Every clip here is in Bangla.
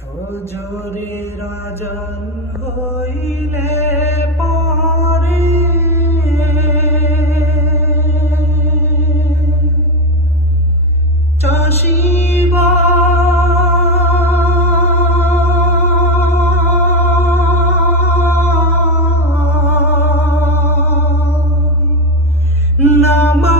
ফজরে রাজান হইলে পরে। চাষিবা নামাজ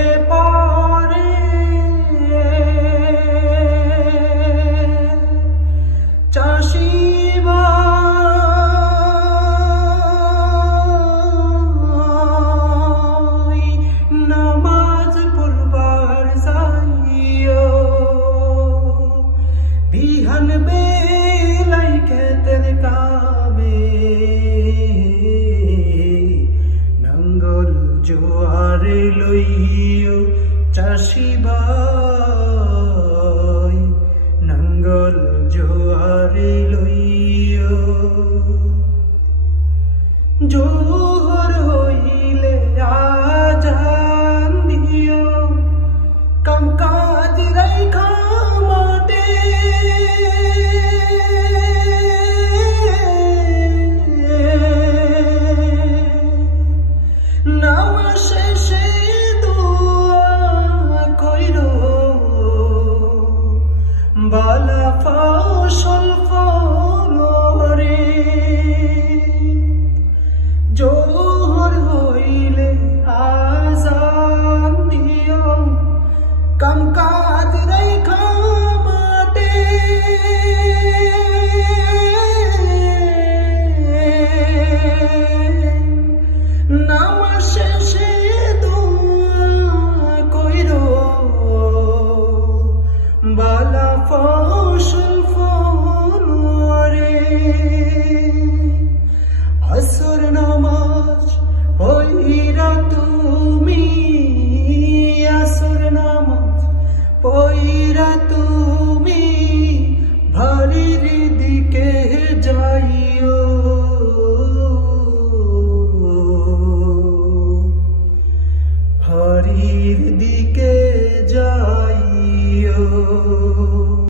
জোয়ারে লইও চাষিবাই নঙ্গল জোয়ারে লইও। জোহর Ambala পইরা তুমি ভারির দিকে যাইও। ভারির দিকে যাইও।